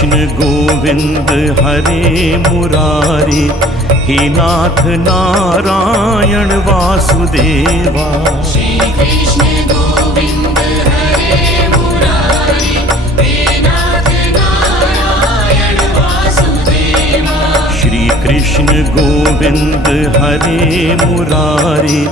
कृष्ण गोविंद हरे मुरारी, हे नाथ नारायण वासुदेवा। श्री कृष्ण गोविंद हरे मुरारी, हे नाथ नारायण वासुदेवा। श्री कृष्ण गोविंद हरे मुरारी,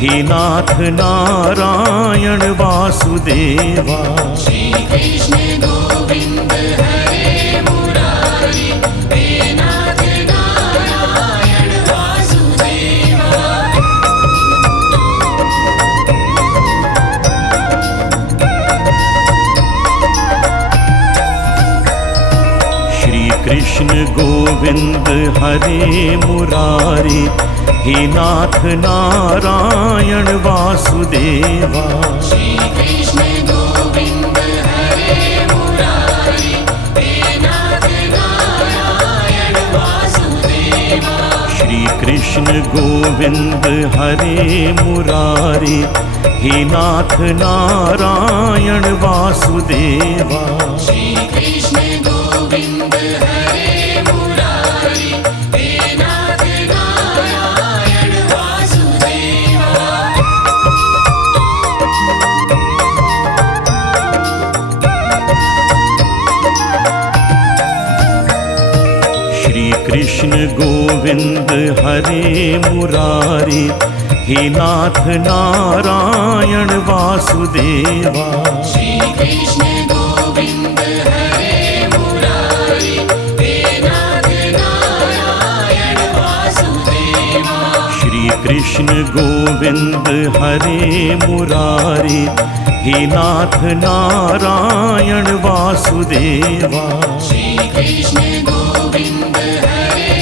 हे नाथ नारायण वासुदेवा। श्री कृष्ण गोविंद हरे मुरारी, हे नाथ नारायण वासुदेवा। श्री कृष्ण गोविंद हरे मुरारी, हे नाथ नारायण वासुदेवा। श्री कृष्ण गोविंद हरे मुरारी, हे नाथ नारायण वासुदेवा। श्री कृष्ण गोविंद हरे मुरारी, हे नाथ नारायण वासुदेवा। श्री कृष्ण गोविंद हरे मुरारी, हे नाथ नारायण वासुदेवा। श्री कृष्ण गोविंद हरे मुरारी, हे नाथ नारायण वासुदेवा। श्री कृष्ण गोविंद हरे मुरारी, हे नाथ नारायण वासुदेवा। श्री कृष्ण गोविंद हरे मुरारी, हे नाथ नारायण वासुदेवा। श्री कृष्ण गोविंद हरे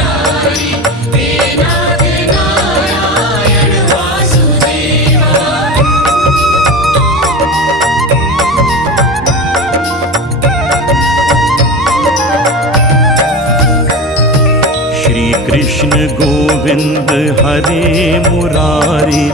मुरारी, हे नाथ नारायण वासुदेवा। श्री कृष्ण गोविंद हरे मुरारी,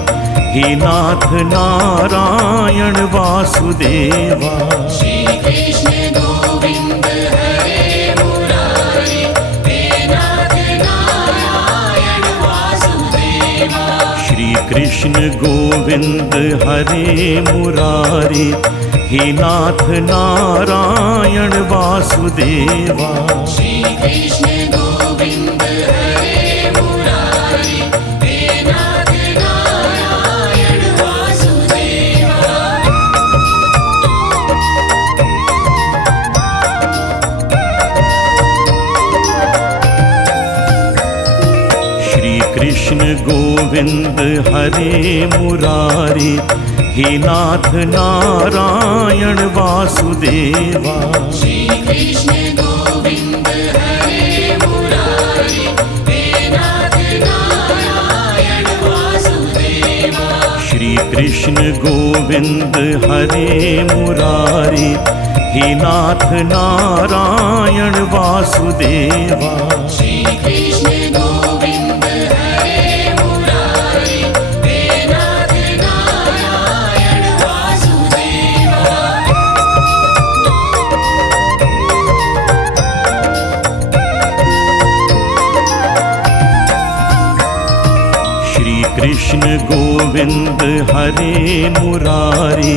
हे नाथ नारायण वासुदेवा। श्री कृष्ण गोविंद हरे मुरारी, हे नाथ नारायण वासुदेवा। श्री कृष्ण गोविंद हरे मुरारी, हे नाथ नारायण वासुदेवा। श्री कृष्ण गोविंद हरे मुरारी, हे नाथ नारायण वासुदेवा। श्री कृष्ण गोविंद हरे मुरारी, हे नाथ नारायण वासुदेवा। श्री कृष्ण गोविंद हरे मुरारी, हे नाथ नारायण वासुदेवा। श्री कृष्ण गोविंद हरे मुरारी, हे नाथ नारायण वासुदेवा। श्री कृष्ण गोविंद हरे मुरारी, हे नाथ नारायण वासुदेवा। श्री कृष्ण गोविंद हरे मुरारी,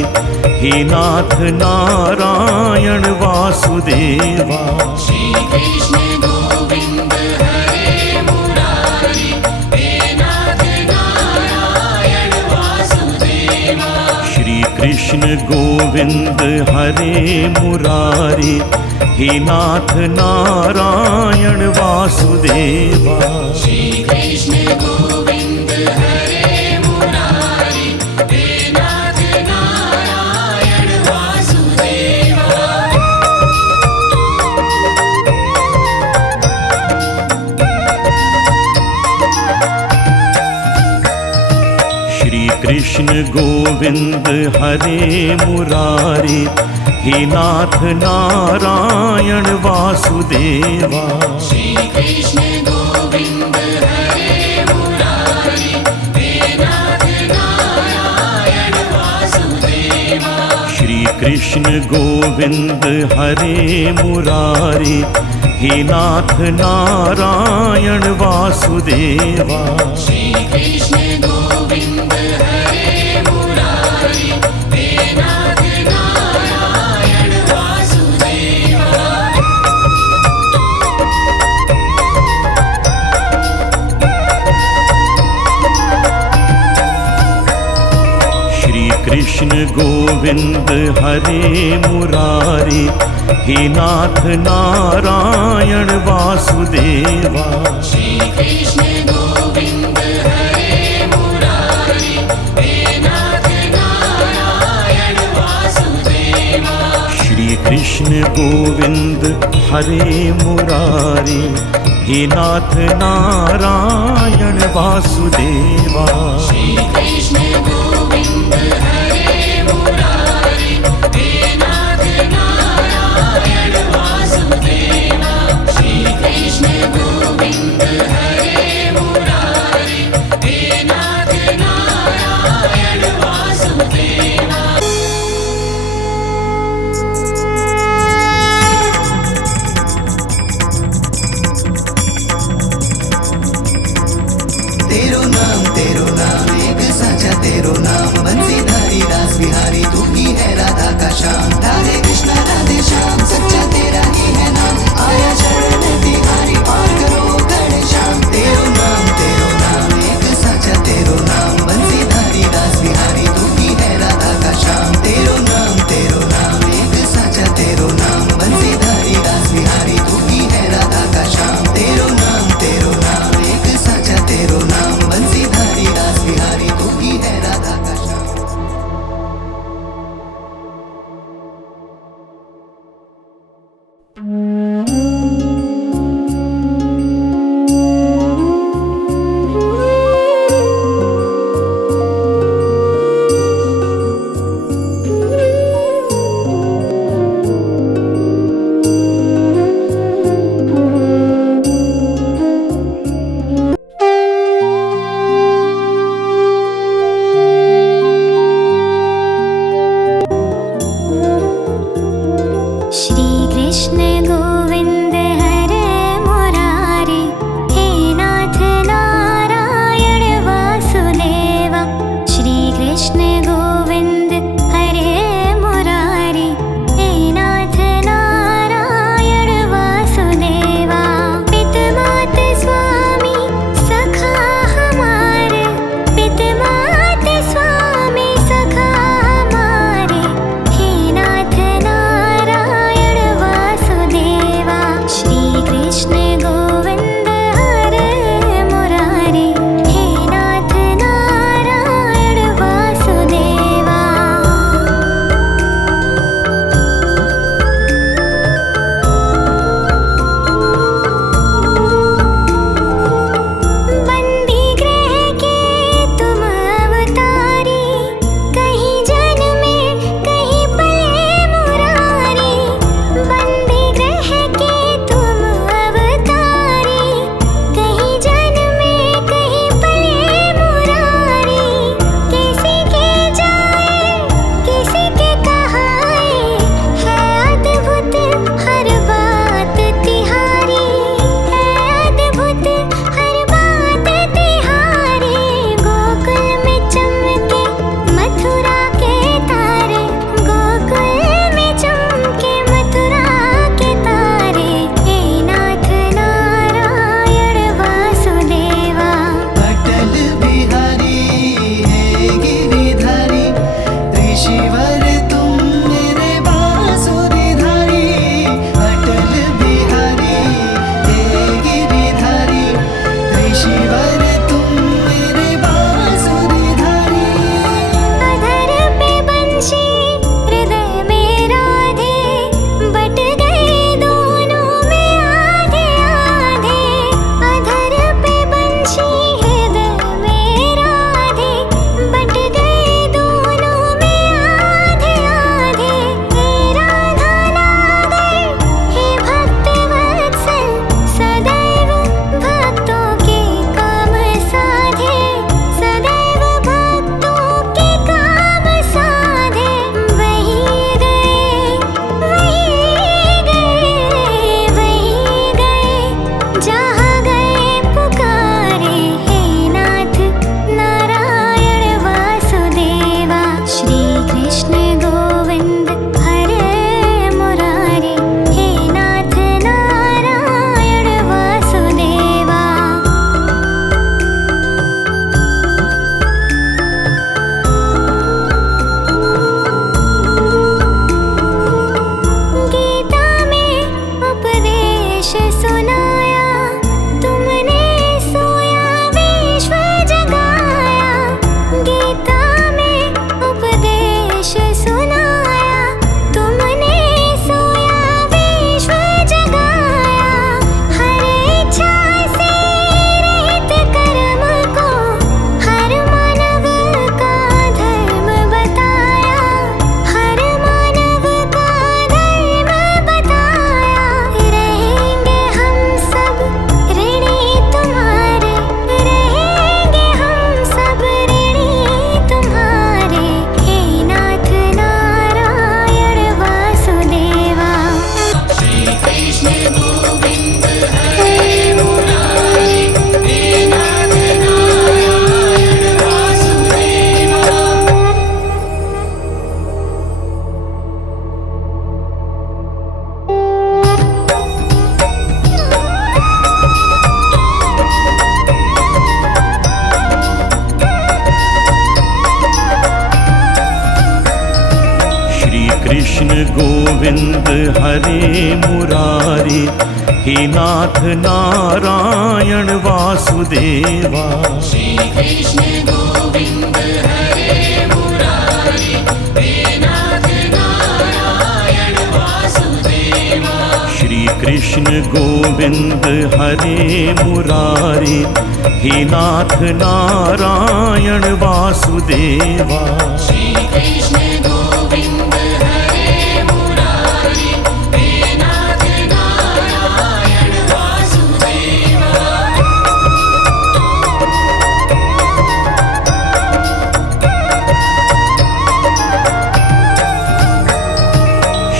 हे नाथ नारायण वासुदेवा। श्री कृष्ण गोविंद हरे मुरारी, हे नाथ नारायण वासुदेवा। श्री कृष्ण गोविंद हरे मुरारी, हे नाथ नारायण वासुदेवा। श्री कृष्ण गोविंद हरे मुरारी, हे नाथ नारायण वासुदेवा। श्री कृष्ण गोविंद हरे मुरारी, हे नाथ नारायण वासुदेवा। श्री कृष्ण गोविंद हरे मुरारी, हे नाथ नारायण वासुदेवा। कृष्ण गोविंद हरे मुरारी, हे नाथ नारायण वासुदेवा। श्री कृष्ण गोविंद हरे मुरारी, हे नाथ नारायण वासुदेवा। श्री कृष्ण गोविंद हरे मुरारी, हे नाथ नारायण वासुदेवा। श्री कृष्ण गोविंद हरे मुरारी, हे नाथ नारायण वासुदेवा। श्री कृष्ण गोविंद हरे मुरारी, हे नाथ नारायण वासुदेवा। श्री कृष्ण गोविंद हरे मुरारी, हे नाथ नारायण वासुदेवा। श्री कृष्ण गोविंद हरे मुरारी, हे नाथ नारायण वासुदेवा। तेरो नाम कृष्ण गोविंद हरे मुरारी, हे नाथ नारायण वासुदेवा। श्री कृष्ण गोविंद हरे मुरारी, हे नाथ नारायण वासुदेवा। श्री कृष्ण गोविंद हरे मुरारी, हे नाथ नारायण वासुदेवा। श्री कृष्ण गोविंद हरे मुरारी, हे नाथ नारायण वासुदेवा।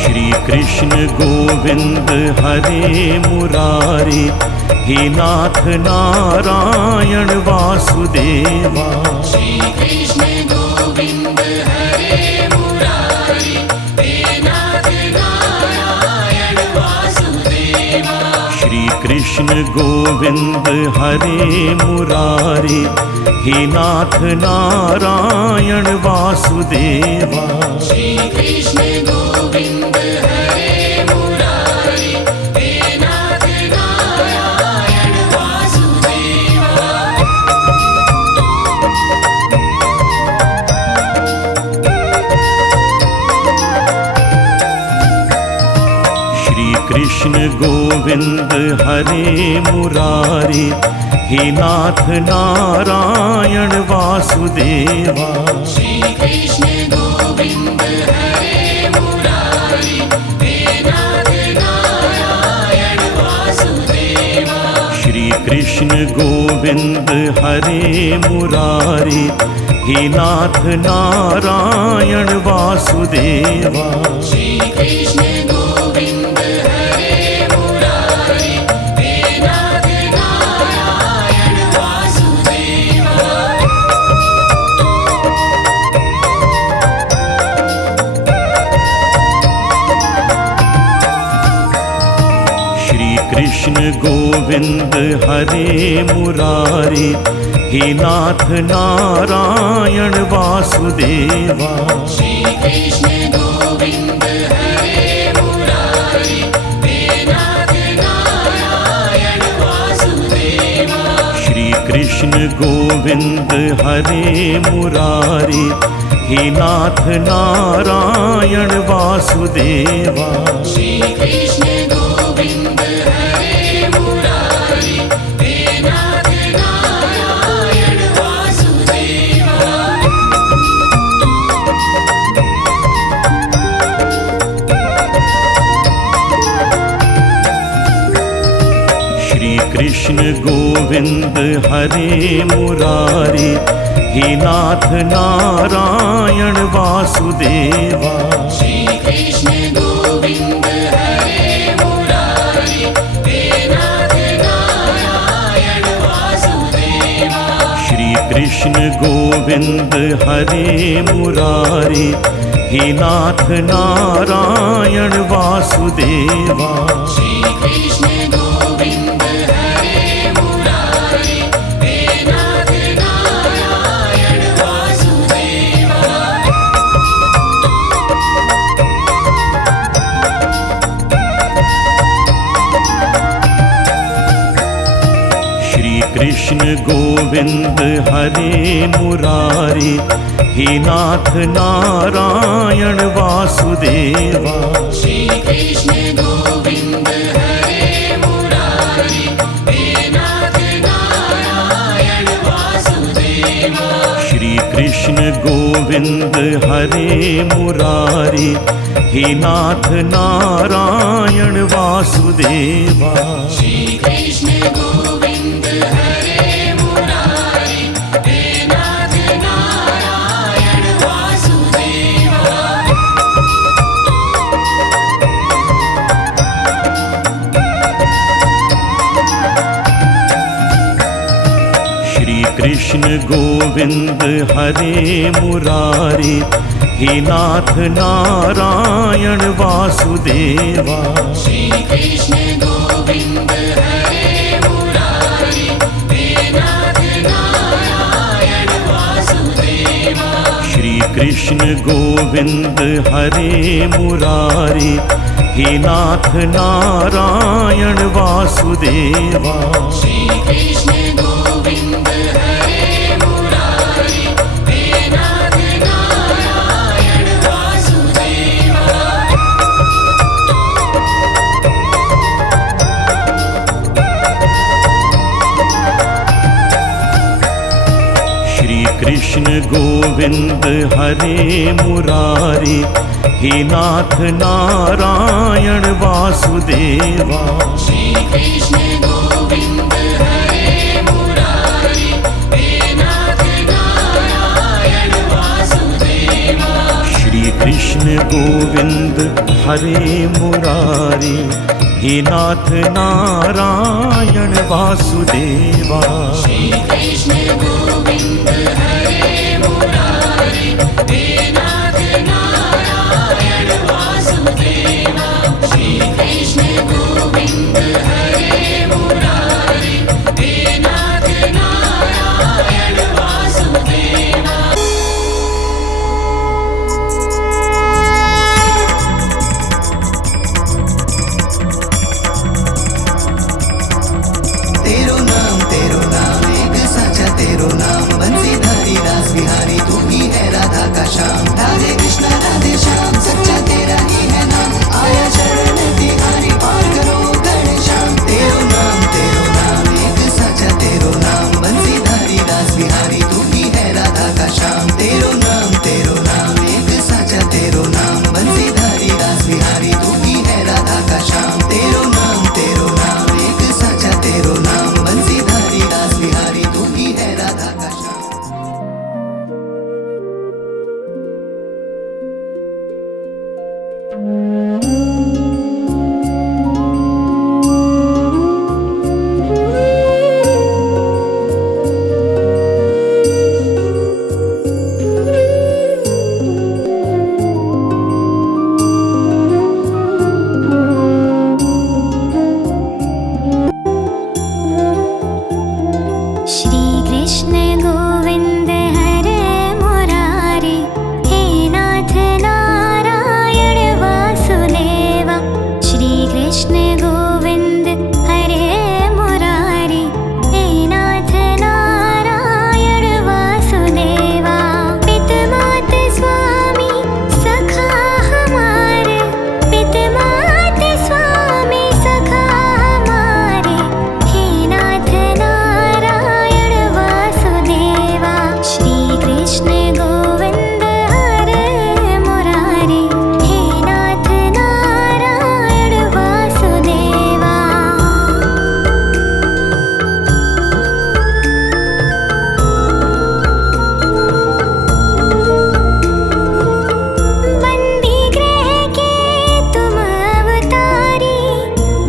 श्री कृष्ण गोविंद हरे मुरारी, हे नाथ नारायण वासुदेवा। श्री कृष्ण गोविंद हरे मुरारी, हे नाथ नारायण वासुदेवा। श्री कृष्ण गोविंद हरे मुरारी, हे नाथ नारायण वासुदेवा। श्री कृष्ण गोविंद हरे मुरारी, हे नाथ नारायण वासुदेवा। श्री कृष्ण गोविंद हरे मुरारी, हे नाथ नारायण वासुदेवा। श्री कृष्ण गोविंद हरे मुरारी, हे नाथ नारायण वासुदेवा। श्री कृष्ण गोविंद हरे मुरारी, हे नाथ नारायण वासुदेवा। श्री कृष्ण गोविंद हरे मुरारी, हे नाथ नारायण वासुदेवा। श्री कृष्ण गोविंद हरे मुरारी, हे नाथ नारायण वासुदेवा। श्री कृष्ण गोविंद हरे मुरारी, हे नाथ नारायण वासुदेवा। श्री कृष्ण गोविंद हरे मुरारी, हे नाथ नारायण वासुदेवा। श्री कृष्ण गोविंद हरे मुरारी, हे नाथ नारायण वासुदेवा। श्री कृष्ण गोविंद हरे मुरारी, हे नाथ नारायण वासुदेवा। श्री कृष्ण गोविंद हरे मुरारी, हे नाथ नारायण वासुदेवा। श्री कृष्ण गोविंद हरे मुरारी, हे नाथ नारायण वासुदेवा। श्री कृष्ण गोविंद हरे मुरारी, हे नाथ नारायण वासुदेवा। श्री कृष्ण गोविंद हरे मुरारी, हे नाथ नारायण वासुदेवा। श्री कृष्ण गोविंद हरे मुरारी, हे नाथ नारायण वासुदेवा। श्री कृष्ण गोविंद हरे मुरारी, हे नाथ नारायण वासुदेवा। श्री कृष्ण गोविंद हरे मुरारी, हे नाथ नारायण वासुदेवा। श्री कृष्ण गोविंद हरे मुरारी, हे नाथ नारायण वासुदेवा। श्री कृष्ण गोविंद हरे मुरारी, हे नाथ नारायण वासुदेवा। श्री कृष्ण गोविंद हरे मुरारी, हे नाथ नारायण वासुदेवा। श्री कृष्ण गोविंद हरे मुरारी, हे नाथ नारायण वासुदेवा। श्री कृष्ण गोविंद हरे मुरारी, हे नाथ नारायण वासुदेवा। श्री कृष्ण गोविंद हरे मुरारी, हे नाथ नारायण वासुदेवा। श्री कृष्ण गोविंद हरे मुरारी, हे नाथ नारायण वासुदेवा। श्री कृष्ण गोविंद हरे मुरारी, हे नाथ नारायण वासुदेवा। श्री कृष्ण गोविंद हरे मुरारी, हे नाथ नारायण वासुदेवा। तेरो नाम एक साचा, तेरो नाम बंसीधारी रास बिहारी, तू ही है राधा का श्याम। राधे कृष्ण राधे श्याम, सच्चा तेरा ही है नाम। आया शरण तिहारी, पार करो घनश्याम। तेरो नाम एक साचा, तेरो नाम बंसीधारी रास बिहारी, तू ही है राधा का श्याम। तेरो नाम एक साचा, तेरो नाम बंसीधारी रास बिहारी, तू ही है राधा का श्याम। तेरो नाम एक साचा, तेरो नाम बंसीधारी रास बिहारी, तू ही है राधा का श्याम। श्री कृष्ण गोविंद हरे मुरारी, हे नाथ नारायण वासुदेवा। श्री कृष्ण गोविंद हरे मुरारी, हे नाथ नारायण वासुदेवा। पित मात स्वामी सखा हमारे, पित मात स्वामी सखा हमारे, हे नाथ नारायण वासुदेवा। श्री कृष्ण गोविंद हरे मुरारी, हे नाथ नारायण वासुदेवा। बंदी गृह के तुम अवतारी,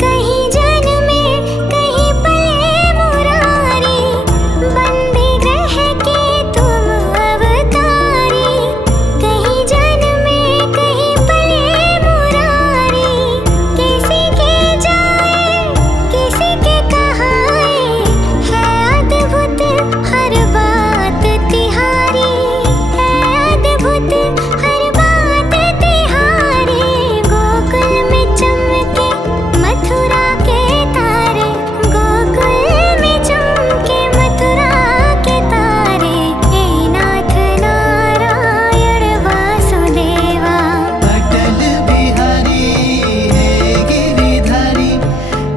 कहीं जन्मे कहीं पले मुरारी। बंदी गृह के तुम अवतारी, कहीं जन्मे कहीं पले मुरारी। किसी के जाए किसी के कहाए, है अद्भुत हर बात तिहारी, है अद्भुत हर बात तिहारी। गोकुल में चमके मथुरा के तारे, गोकुल में चमके मथुरा के तारे, हे नाथ नारायण वासुदेवा। अटल बिहारी है गिरिधारी,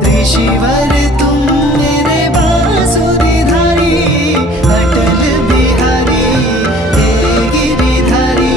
त्रिशिवर तुम मेरे बांसुरीधारी। अटल बिहारी है गिरिधारी,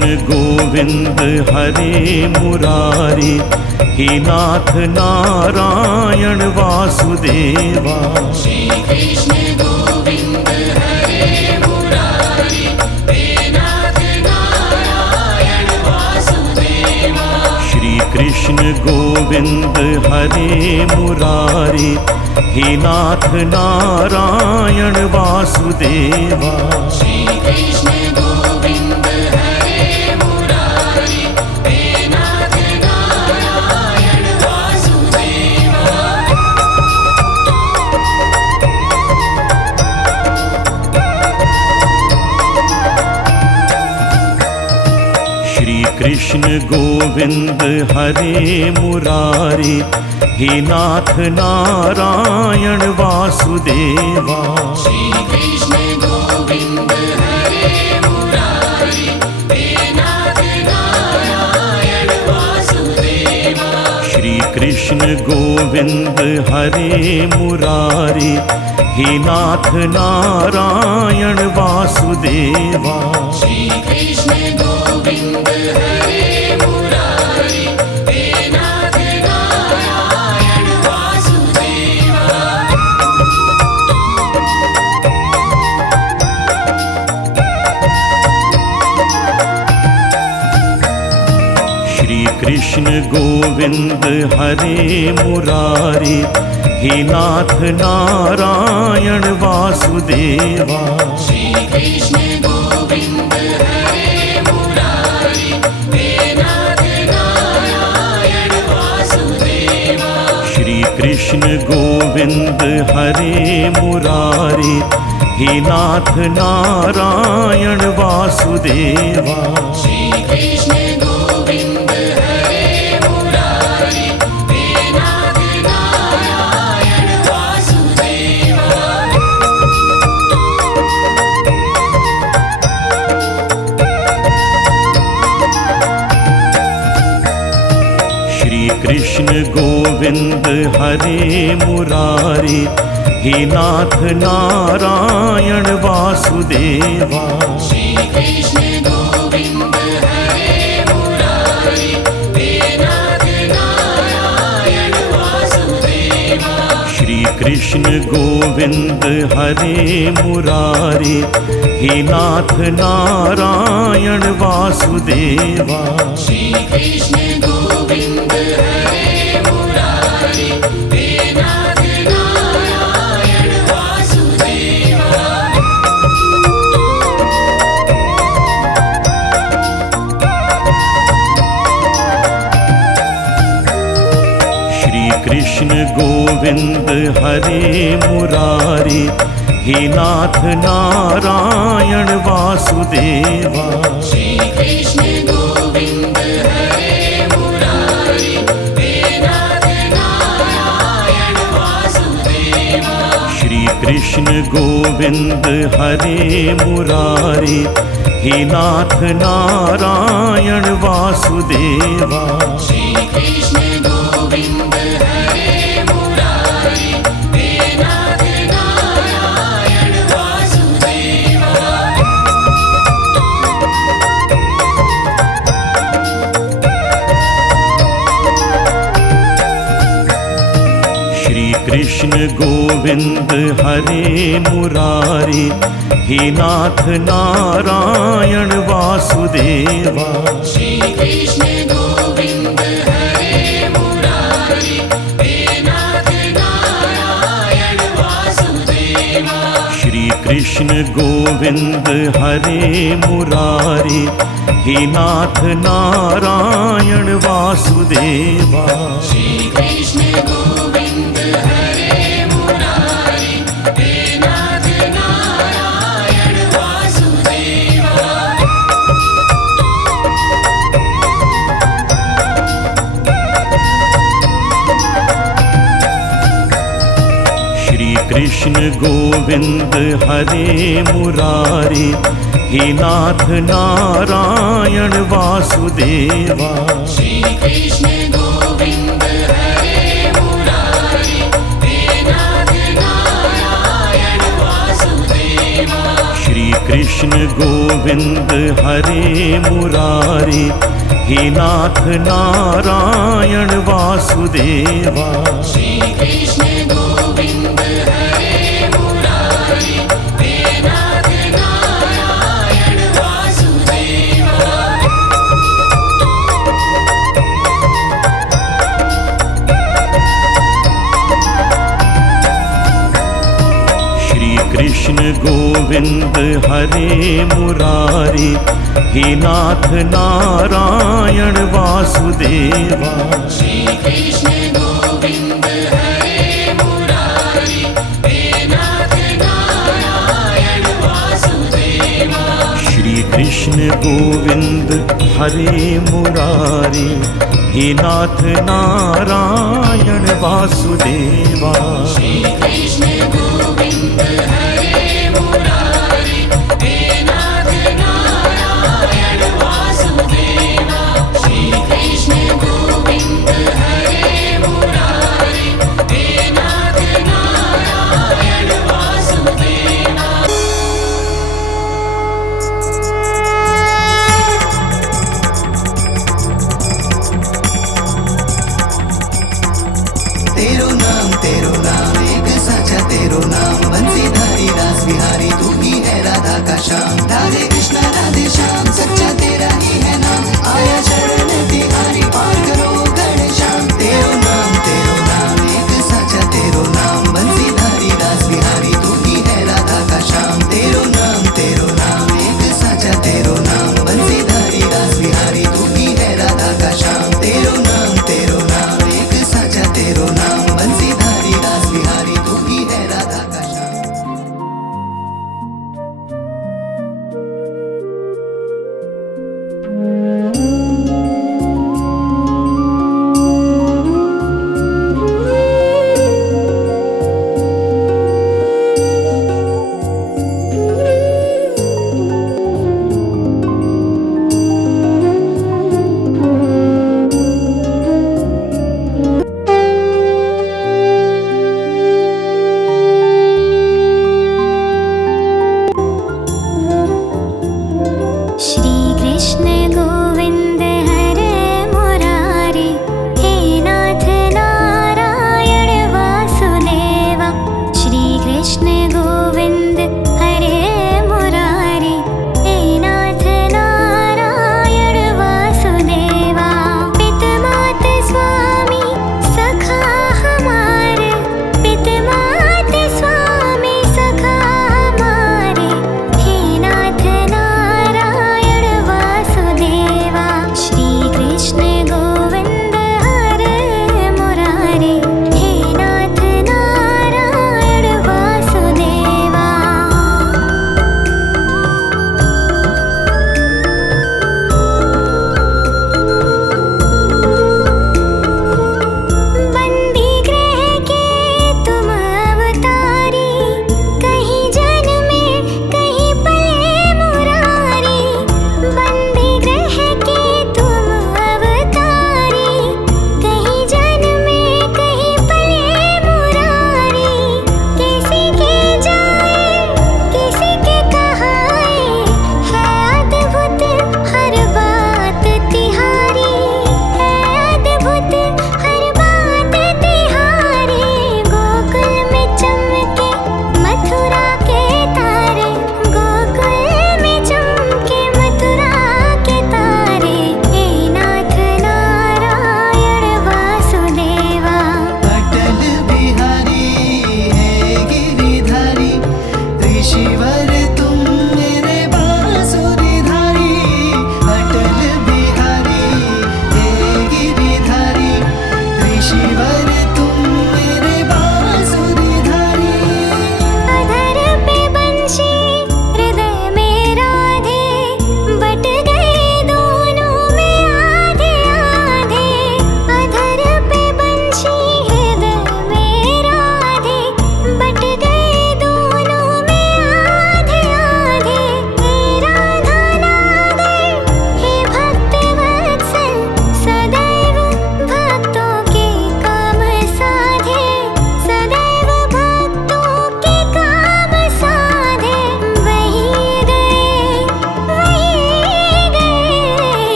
कृष्ण गोविंद हरे मुरारी, हे नाथ नारायण वासुदेवा। श्री कृष्ण गोविंद हरे मुरारी, हे नाथ नारायण वासुदेवा। श्री कृष्ण गोविंद हरे मुरारी, हे नाथ नारायण वासुदेवा। श्री कृष्ण गोविंद हरे मुरारी, हे नाथ नारायण वासुदेवा। श्री कृष्ण गोविंद हरे मुरारी, हे नाथ नारायण वासुदेवा। श्री कृष्ण गोविंद हरे मुरारी, हे नाथ नारायण वासुदेवा। श्री कृष्ण गोविंद हरे मुरारी, हे नाथ नारायण वासुदेवा। श्री कृष्ण गोविंद हरे मुरारी, हे नाथ नारायण वासुदेवा। श्री कृष्ण गोविंद हरे मुरारी, हे नाथ नारायण वासुदेवा। श्री कृष्ण गोविंद हरे मुरारी, हे नाथ नारायण वासुदेवा। श्री कृष्ण गोविंद हरे मुरारी, हे नाथ नारायण वासुदेवा। श्री कृष्ण गोविंद हरे मुरारी, हे नाथ नारायण वासुदेवा। श्री कृष्ण गोविंद हरे मुरारी, हे नाथ नारायण वासुदेवा। श्री कृष्ण गोविंद हरे मुरारी, हे नाथ नारायण वासुदेवा। श्री कृष्ण गोविंद हरे मुरारी, हे नाथ नारायण वासुदेवा। श्री कृष्ण गोविंद हरे मुरारी, हे नाथ नारायण वासुदेवा। श्री कृष्ण गोविंद हरे मुरारी, हे नाथ नारायण वासुदेवा। श्री कृष्ण गोविंद हरे मुरारी, हे नाथ नारायण वासुदेवा। श्री कृष्ण गोविंद हरे मुरारी, हे नाथ नारायण वासुदेवा। श्री कृष्ण गोविंद हरे मुरारी, हे नाथ नारायण वासुदेवा। श्री कृष्ण गोविंद हरे मुरारी, हे नाथ नारायण वासुदेवा। श्री कृष्ण गोविंद हरे मुरारी, हे नाथ नारायण वासुदेवा। श्री कृष्ण गोविंद हरे मुरारी, हे नाथ नारायण वासुदेवा। श्री कृष्ण गोविंद हरे मुरारी, हे नाथ नारायण वासुदेवा। श्री कृष्ण गोविंद हरे मुरारी, हे नाथ नारायण वासुदेवा। श्री कृष्ण गोविंद हरे मुरारी, हे नाथ नारायण वासुदेवा। कृष्ण गोविंद हरे मुरारी, हे नाथ नारायण वासुदेवा। श्री कृष्ण गोविंद हरे मुरारी, हे नाथ नारायण वासुदेवा। श्री कृष्ण गोविंद हरे मुरारी, हे नाथ नारायण वासुदेवा। श्री कृष्ण गोविंद हरे मुरारी, हे नाथ नारायण वासुदेवा। श्री कृष्ण गोविंद हरे मुरारी, हे नाथ नारायण वासुदेवा। श्री कृष्ण गोविंद हरे मुरारी, हे नाथ नारायण वासुदेवा। श्री कृष्ण गोविंद हरे मुरारी, हे नाथ नारायण वासुदेवा। तेरो नाम एक साचा तेरो नाम बंसीधारी रास बिहारी तू ही है राधा का श्याम। राधे कृष्णा राधे श्याम सच्चा तेरा ही है नाम, आया शरण तिहारी पार करो घनश्याम। तेरो नाम एक साचा तेरो नाम बंसीधारी रास बिहारी तू ही है राधा का श्याम। तेरो नाम एक साचा तेरो नाम बंसीधारी रास बिहारी तू ही है राधा का श्याम। तेरो नाम एक साचा तेरो नाम बंसीधारी रास बिहारी तू ही है राधा का श्याम।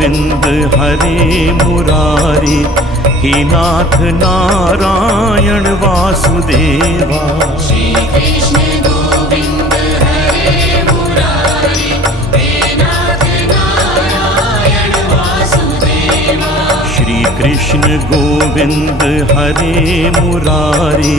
गोविंद हरे मुरारी, हे नाथ नारायण वासुदेवा। श्री कृष्ण गोविंद हरे मुरारी, हे नाथ नारायण वासुदेवा। श्री कृष्ण गोविंद हरे मुरारी,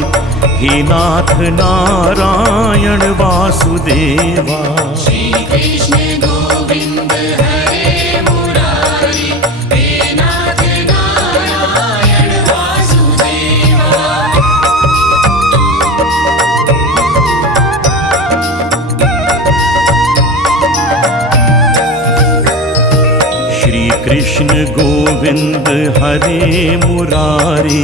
हे नाथ नारायण वासुदेवा। श्री कृष्ण गोविंद हरे मुरारी, हे नाथ नारायण वासुदेवा। श्री कृष्ण गोविंद हरे मुरारी,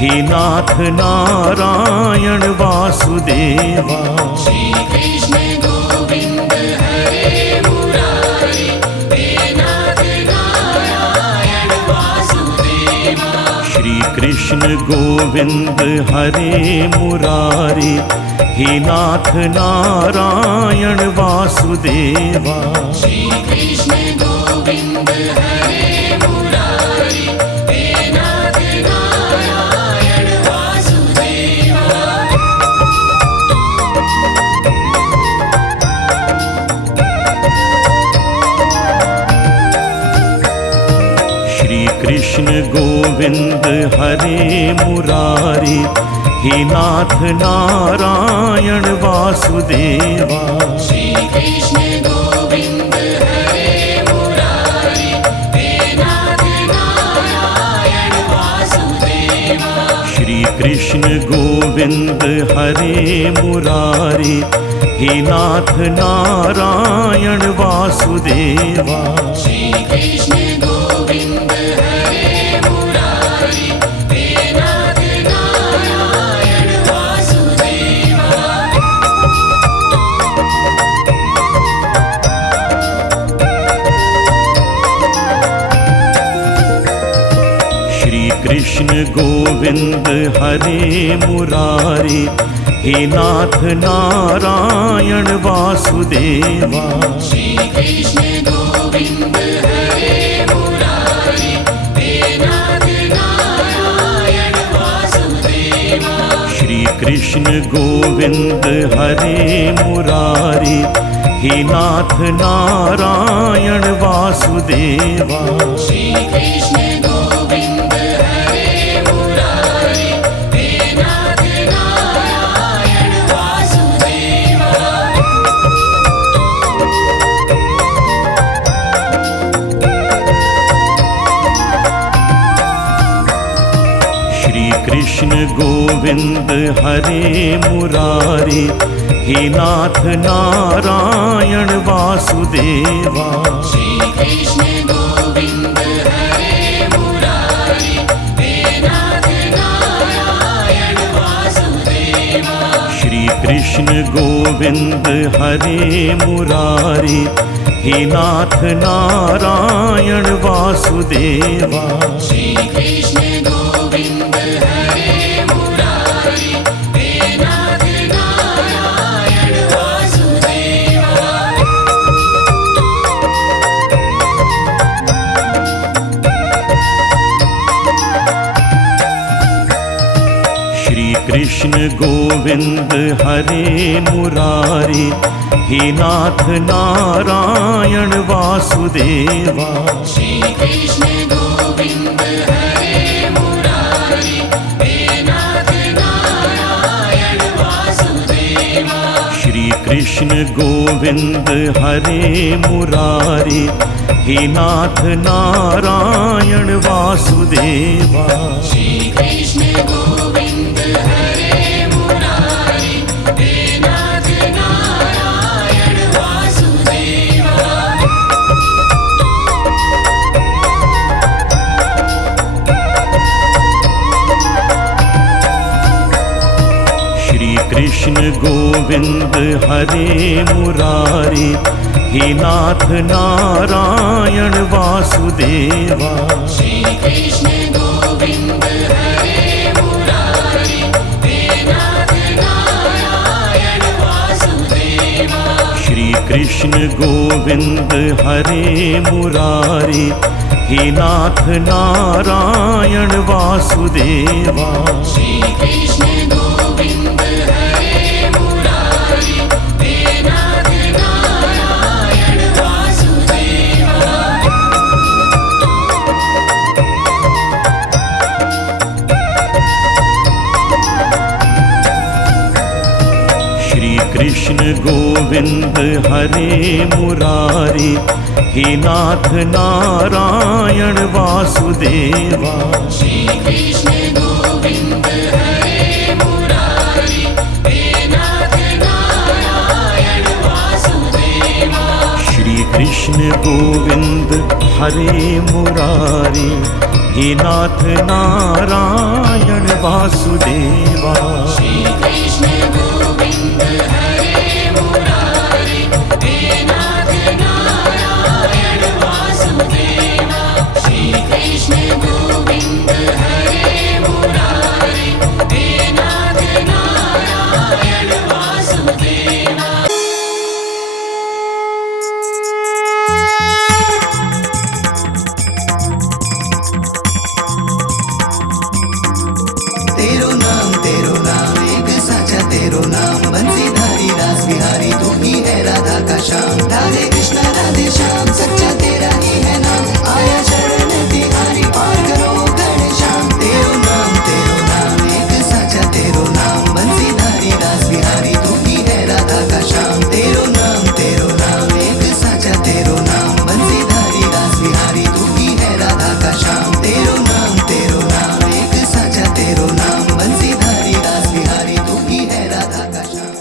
हे नाथ नारायण वासुदेवा। श्री कृष्ण गोविंद हरे मुरारी, हे नाथ नारायण वासुदेवा। श्री कृष्ण गोविंद हरे मुरारी, हे नाथ नारायण वासुदेवा। श्री कृष्ण गोविंद हरे मुरारी, हे नाथ नारायण वासुदेवा। श्री कृष्ण गोविंद हरे मुरारी, हे नाथ नारायण वासुदेवा। श्री कृष्ण गोविंद हरे मुरारी, हे नाथ नारायण वासुदेवा। श्री कृष्ण गोविंद हरे मुरारी, हे नाथ नारायण वासुदेवा। श्री कृष्ण गोविंद हरे मुरारी, हे नाथ नारायण वासुदेवा। श्री कृष्ण गोविंद हरे मुरारी, हे नाथ नारायण वासुदेवा। श्री कृष्ण गोविंद हरे मुरारी, हे नाथ नारायण वासुदेवा। श्री कृष्ण गोविंद हरे मुरारी, हे नाथ नारायण वासुदेवा। श्री कृष्ण गोविंद हरे मुरारी, हे नाथ नारायण वासुदेवा। श्री कृष्ण गोविंद हरे मुरारी, हे नाथ नारायण वासुदेवा। श्री कृष्ण गोविंद हरे मुरारी, हे नाथ नारायण वासुदेवा। श्री कृष्ण गोविंद हरे मुरारी, हे नाथ नारायण वासुदेवा। श्री कृष्ण गोविंद हरे मुरारी, हे नाथ नारायण वासुदेवा। श्री कृष्ण गोविंद हरे मुरारी, हे नाथ नारायण वासुदेवा। श्री कृष्ण गोविंद हरे मुरारी, हे नाथ नारायण वासुदेवा। श्री कृष्ण गोविंद हरे मुरारी, हे नाथ नारायण वासुदेवा। श्री कृष्ण गोविंद हरे मुरारी, हे नाथ नारायण वासुदेवा। श्री कृष्ण गोविंद हरे मुरारी, हे नाथ नारायण वासुदेवा। श्री कृष्ण गोविंद हरे मुरारी, हे नाथ नारायण वासुदेवा। कृष्ण गोविंद हरे मुरारी, हे नाथ नारायण वासुदेवा। श्री कृष्ण गोविंद हरे मुरारी, हे नाथ नारायण वासुदेवा। श्री कृष्ण गोविंद हरे मुरारी, हे नाथ नारायण वासुदेवा। श्री कृष्ण गोविंद हरे मुरारी, हे नाथ नारायण वासुदेवा। श्री कृष्ण गोविंद हरे मुरारी, हे नाथ नारायण वासुदेवा। श्री कृष्ण गोविंद हरे मुरारी, हे नाथ नारायण वासुदेवा। श्री कृष्ण गोविंद हरे मुरारी, हे नाथ नारायण वासुदेवा। तेरो नाम एक साचा तेरो नाम बंसीधारी रास बिहारी तू ही है राधा का श्याम। राधे कृष्णा राधे श्याम सच्चा तेरा ही है नाम। आया शरण तिहारी पार करो घनश्याम। तेरो नाम एक साचा तेरो नाम बंसीधारी रास बिहारी तू ही है राधा का श्याम। तेरो नाम एक साचा तेरो नाम बंसीधारी रास बिहारी तू ही है राधा का श्याम। तेरो नाम एक साचा तेरो नाम बंसीधारी रास बिहारी तू ही है राधा का श्याम।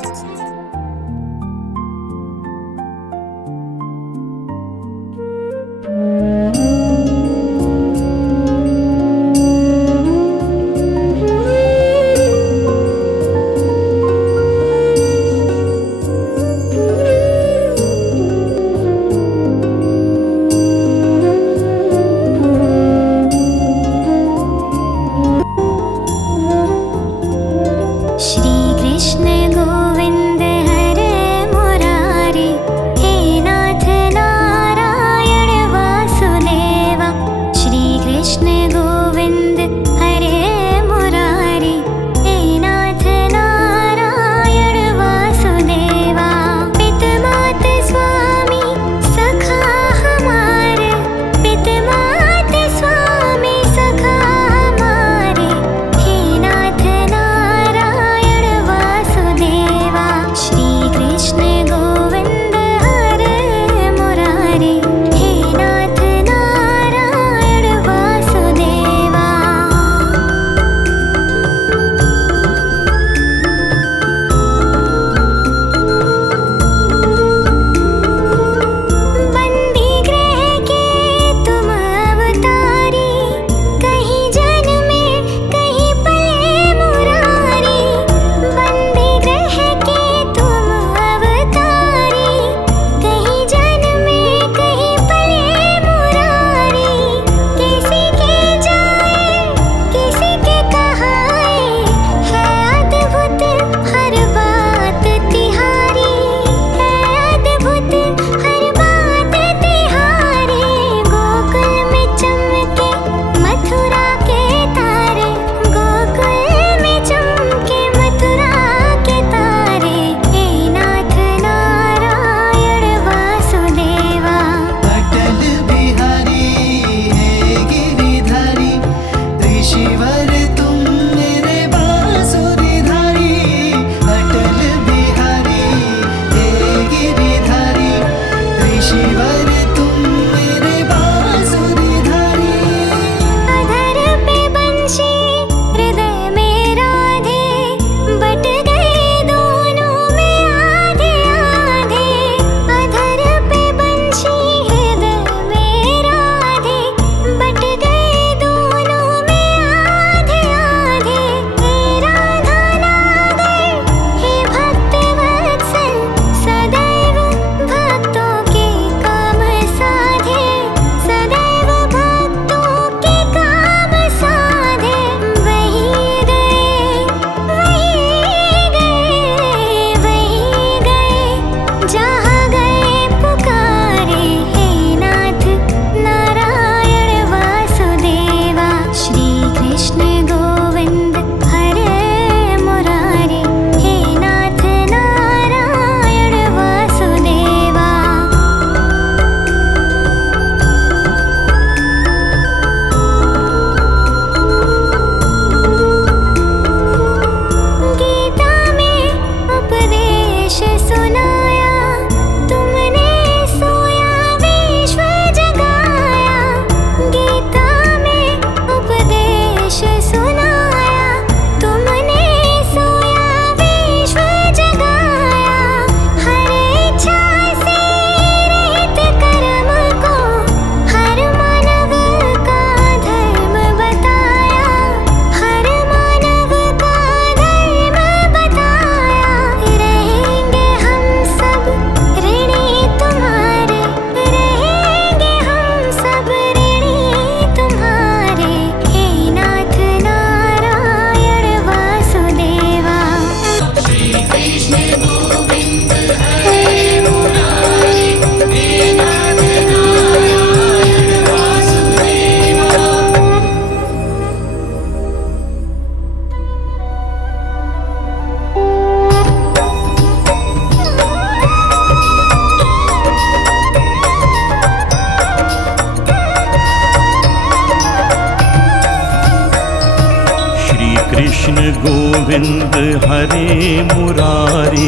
गोविंद हरे मुरारी,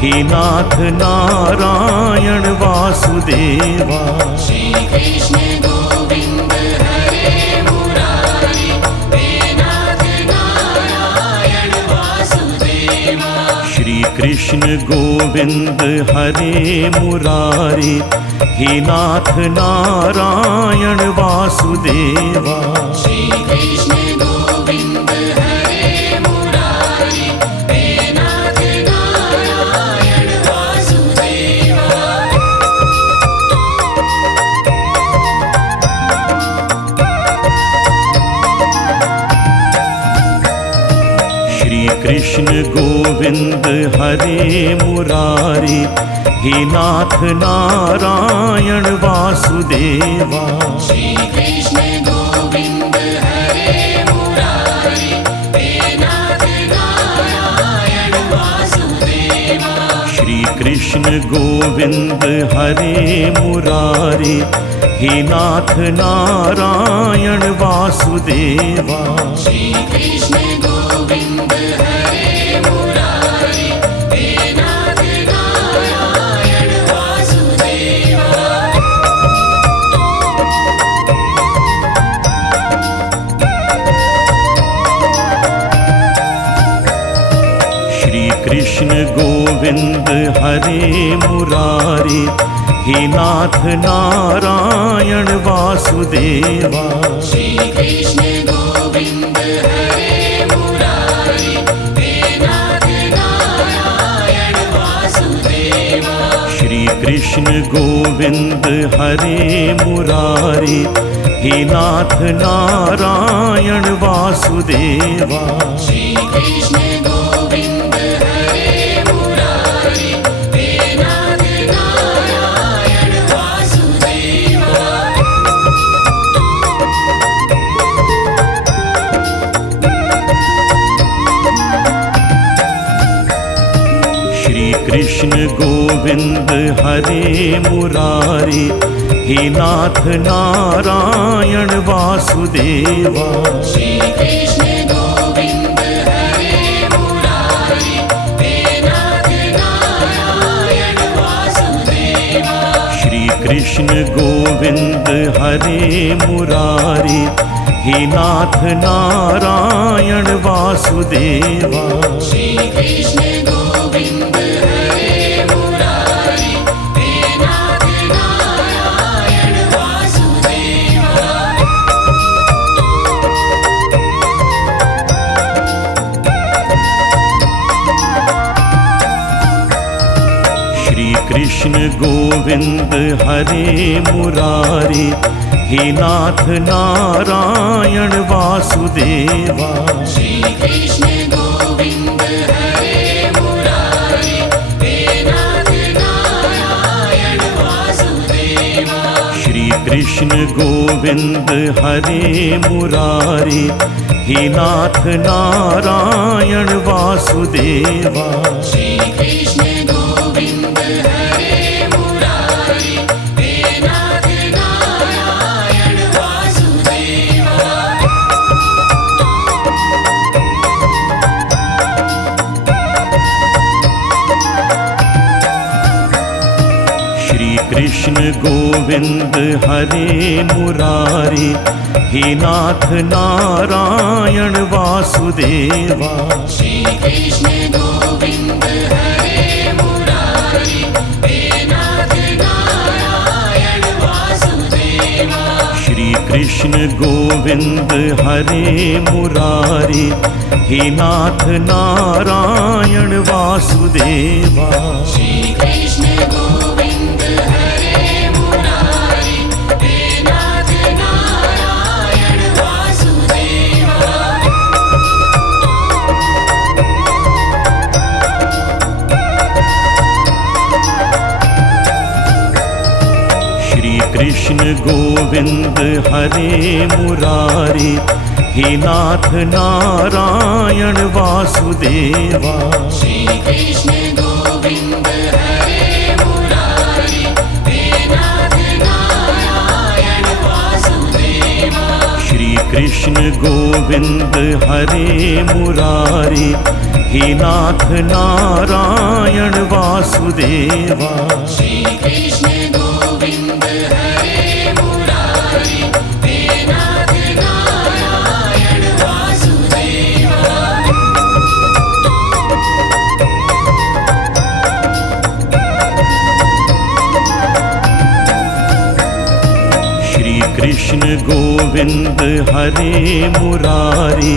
हे नाथ नारायण वासुदेवा। श्री कृष्ण गोविंद हरे मुरारी, हे नाथ नारायण वासुदेवा। श्री कृष्ण गोविंद हरे मुरारी, हे नाथ नारायण वासुदेवा। श्री कृष्ण गोविंद हरे मुरारी, हे नाथ नारायण वासुदेवा। श्री कृष्ण गोविंद हरे मुरारी, हे नाथ नारायण वासुदेवा। श्री कृष्ण गोविंद हरे मुरारी, हे नाथ नारायण वासुदेवा। श्री कृष्ण गोविंद हरे मुरारी, हे नाथ नारायण वासुदेवा। श्री कृष्ण गोविंद हरे मुरारी, हे नाथ नारायण वासुदेवा। श्री कृष्ण गोविंद हरे मुरारी, हे नाथ नारायण वासुदेवा। श्री कृष्ण गोविंद हरे मुरारी, हे नाथ नारायण वासुदेवा। श्री कृष्ण गोविंद हरे मुरारी, हे नाथ नारायण वासुदेवा। श्री कृष्ण गोविंद हरे मुरारी, हे नाथ नारायण वासुदेवा। श्री कृष्ण गोविंद हरे मुरारी, हे नाथ नारायण वासुदेवा। श्री कृष्ण गोविंद हरे मुरारी, हे नाथ नारायण वासुदेवा। श्री कृष्ण गोविंद हरे मुरारी, हे नाथ नारायण वासुदेवा। श्री कृष्ण गोविंद हरे मुरारी, हे नाथ नारायण वासुदेवा। श्री कृष्ण गोविंद हरे मुरारी, हे नाथ नारायण वासुदेवा। श्री कृष्ण गोविंद हरे मुरारी, हे नाथ नारायण वासुदेवा। श्री कृष्ण गोविंद हरे मुरारी, हे नाथ नारायण वासुदेवा। श्री कृष्ण गोविंद हरे मुरारी, हे नाथ नारायण वासुदेवा। श्री कृष्ण गोविंद हरे मुरारी, हे नाथ नारायण वासुदेवा। श्री कृष्ण गोविंद हरे मुरारी, हे नाथ नारायण वासुदेवा। श्री कृष्ण गोविंद हरे मुरारी, हे नाथ नारायण वासुदेवा। श्री कृष्ण गोविंद हरे मुरारी, हे नाथ नारायण वासुदेवा। श्री कृष्ण गोविंद हरे मुरारी, हे नाथ नारायण वासुदेवा। श्री कृष्ण गोविंद हरे मुरारी, हे नाथ नारायण वासुदेवा। श्री कृष्ण कृष्ण गोविंद हरे मुरारी, हे नाथ नारायण वासुदेवा। श्री कृष्ण गोविंद हरे मुरारी, हे नाथ नारायण वासुदेवा। श्री कृष्ण गोविंद हरे मुरारी,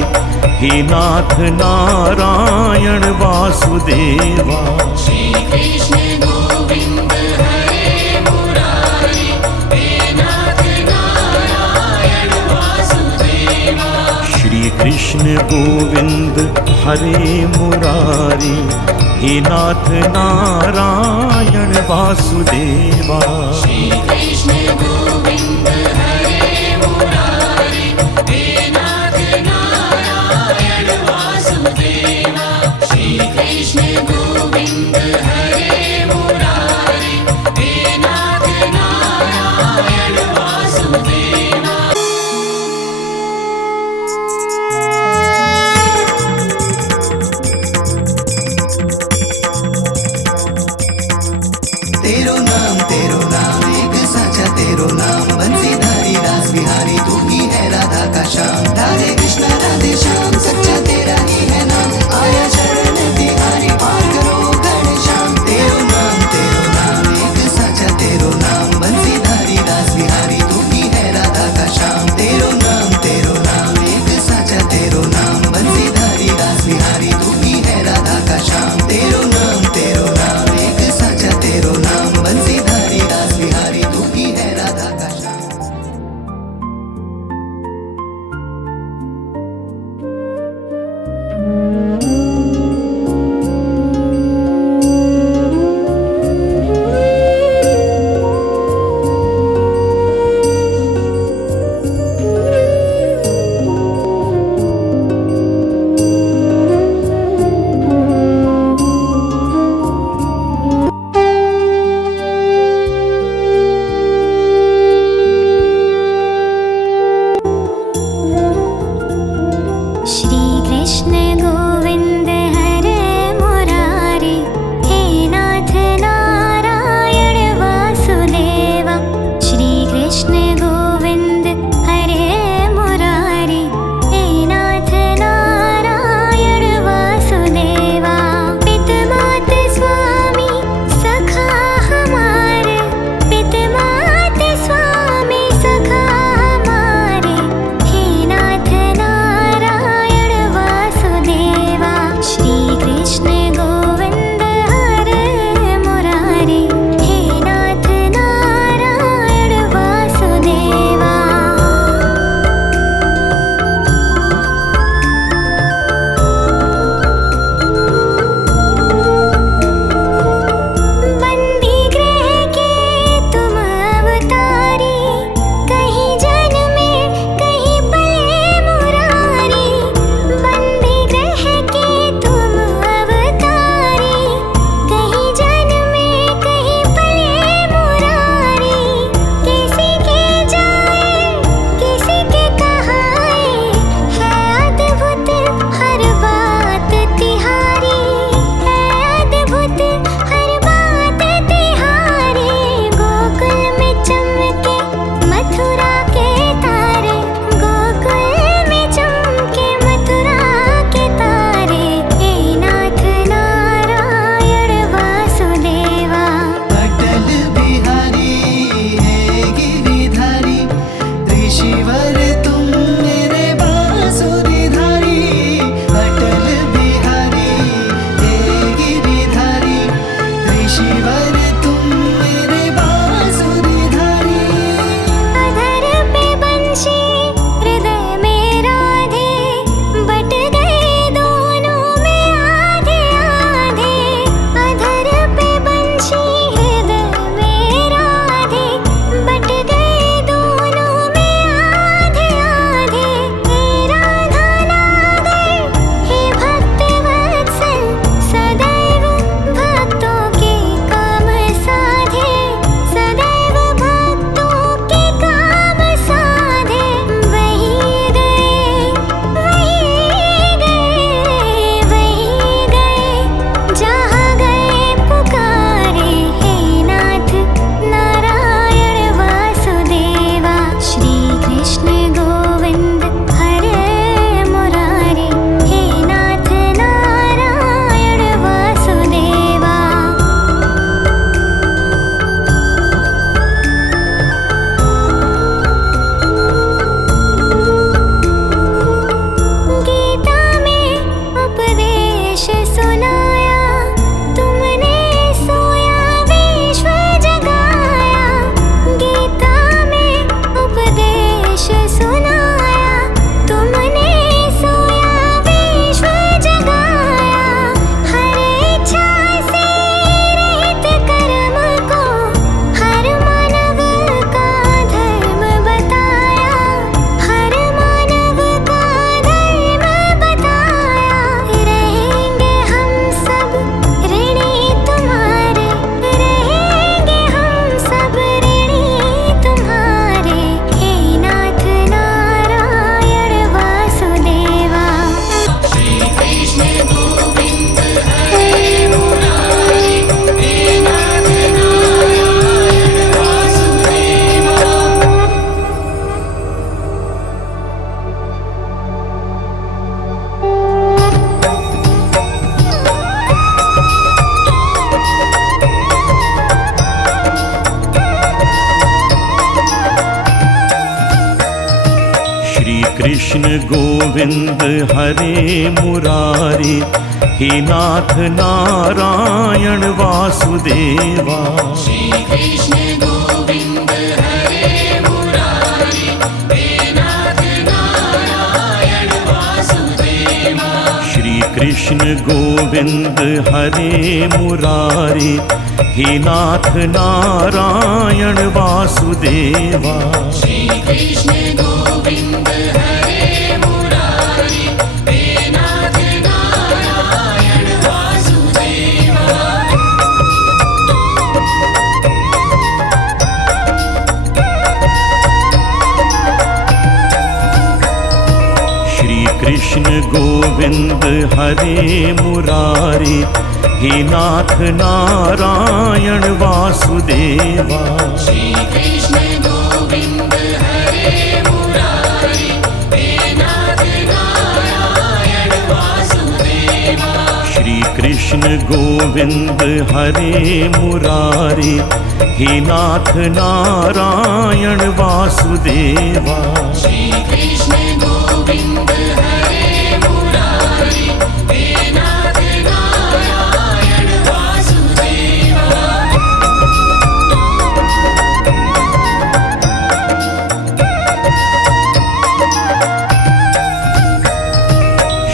हे नाथ नारायण वासुदेवा। श्री कृष्ण गोविंद हरे मुरारी, हे नाथ नारायण वासुदेवा। श्री कृष्ण गोविंद हरे मुरारी, हे नाथ नारायण वासुदेवा। श्री कृष्ण गोविंद हरे मुरारी, हे नाथ नारायण वासुदेवा। श्री कृष्ण गोविंद हरे मुरारी, हे नाथ नारायण वासुदेवा। तेरो नाम एक साचा तेरो नाम, बंसीधारी रास बिहारी तू ही कृष्ण गोविंद हरे मुरारी, हे नाथ नारायण वासुदेवा। श्री कृष्ण गोविंद हरे मुरारी, हे नाथ नारायण वासुदेवा। श्री कृष्ण गोविंद हरे मुरारी, हे नाथ नारायण वासुदेवा। श्री कृष्ण गोविंद हरे मुरारी, हे नाथ नारायण वासुदेवा। श्री कृष्ण गोविंद हरे मुरारी, हे नाथ नारायण वासुदेवा। श्री कृष्ण गोविंद हरे मुरारी, हे नाथ नारायण वासुदेवा। श्री कृष्ण गोविंद हरे मुरारी, हे नाथ नारायण वासुदेवा। श्री कृष्ण गोविंद हरे मुरारी, हे नाथ नारायण वासुदेवा।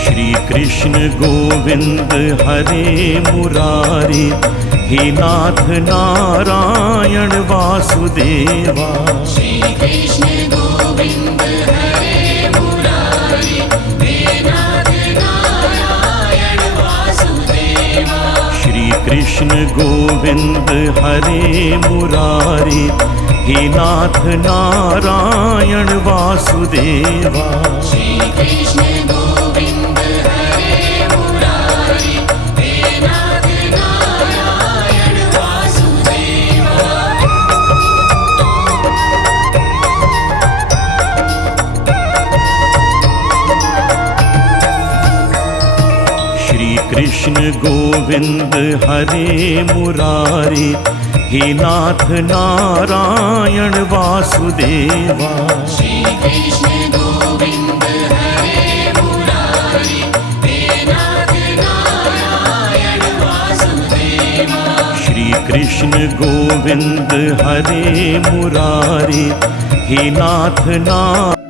श्री कृष्ण गोविंद हरे मुरारी, हे नाथ नारायण वासुदेवा। श्री कृष्ण गोविंद हरे मुरारी, हे नाथ नारायण वासुदेवा। श्री कृष्ण गोविंद हरे मुरारी, हे नाथ नारायण वासुदेवा। श्री कृष्ण गोविंद हरे मुरारी, हे नाथ नारायण वासुदेवा। श्री कृष्ण गोविंद हरे मुरारी, हे नाथ नारायण वासुदेवा। श्री कृष्ण गोविंद हरे मुरारी, हे नाथ नारायण वासुदेवा। श्री कृष्ण गोविंद हरे मुरारी, हे नाथ नारायण